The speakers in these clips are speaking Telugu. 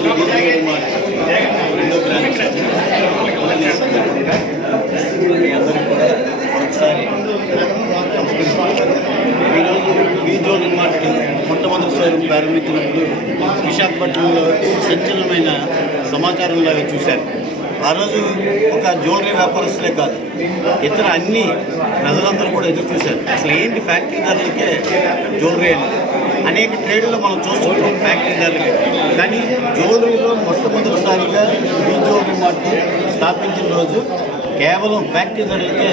రెండో బ్రాంచ్ మీ అందరికీ కూడా ఒకసారి ఈరోజు వీజోల్ రిమార్ట్ మొట్టమొదటిసారి ప్రారంభించినప్పుడు విశాఖపట్నంలో సంచలనమైన సమాచారంలాగా చూశారు. ఆ రోజు ఒక జ్యువెలరీ వ్యాపారస్తులే కాదు, ఇతర అన్ని ప్రజలందరూ కూడా ఎదురు చూశారు. అసలు ఏంటి ఫ్యాక్టరీ ధరలకే జ్యువెలరీ అని అనేక ట్రేడ్లో మనం చూస్తున్నాం ఫ్యాక్టరీ ధరలకి. కానీ జ్యువెలరీలో మొట్టమొదటిసారిగా ఈ జ్యువెలరీ మార్ట్ స్థాపించిన రోజు కేవలం ఫ్యాక్టరీ ధరలకే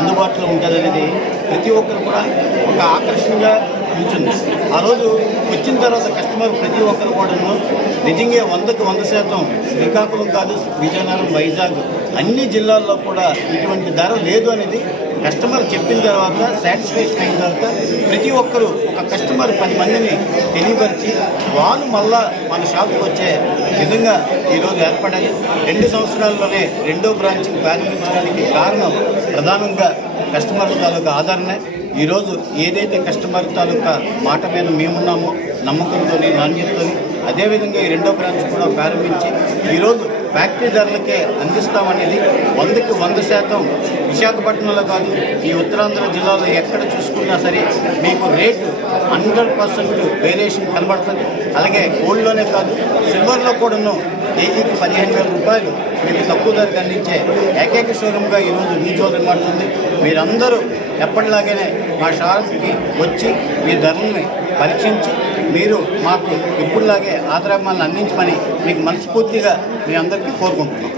అందుబాటులో ఉంటుందనేది ప్రతి ఒక్కరు కూడా ఒక ఆకర్షణగా నిలిచింది. ఆ రోజు వచ్చిన తర్వాత కస్టమర్ ప్రతి ఒక్కరు కూడాను నిజంగా 100% శ్రీకాకుళం కాదు, విజయనగరం, వైజాగ్ అన్ని జిల్లాల్లో కూడా ఇటువంటి ధర లేదు అనేది కస్టమర్ చెప్పిన తర్వాత సాటిస్ఫాక్షన్ అయిన తర్వాత ప్రతి ఒక్కరూ ఒక కస్టమర్ 10 మందిని తెలియపరిచి వాళ్ళు మళ్ళా మన షాప్కి వచ్చే విధంగా ఈరోజు ఏర్పడాలి. 2 సంవత్సరాల్లోనే రెండో బ్రాంచ్ని ప్రారంభించడానికి కారణం ప్రధానంగా కస్టమర్ల తాలూకా ఆదరణే. ఈరోజు ఏదైతే కస్టమర్ తాలూకా మాట మీద మేమున్నామో నమ్మకంతో, నాణ్యతతో, అదేవిధంగా ఈ రెండో బ్రాంచ్ కూడా ప్రారంభించి ఈరోజు ఫ్యాక్టరీ ధరలకే అందిస్తామనేది 100% విశాఖపట్నంలో కాదు, ఈ ఉత్తరాంధ్ర జిల్లాలో ఎక్కడ చూసుకున్నా సరే మీకు రేటు 100% వేరియేషన్ కనబడుతుంది. అలాగే గోల్డ్లోనే కాదు, సిల్వర్లో కూడాను కేజీకి 15,000 రూపాయలు మీకు తక్కువ ధరకు అందించే ఏకైక షోరూమ్గా ఈరోజు ఈ జ్యువెలరీ మార్ట్ ఉంది. మీరందరూ ఎప్పటిలాగానే మా షాప్కి వచ్చి మీ ధరల్ని పరీక్షించి మీరు మాకు ఎప్పుడులాగే ఆదరాభిమానాలు అందించమని మీకు మనస్ఫూర్తిగా మీ అందరికీ కోరుకుంటున్నాం.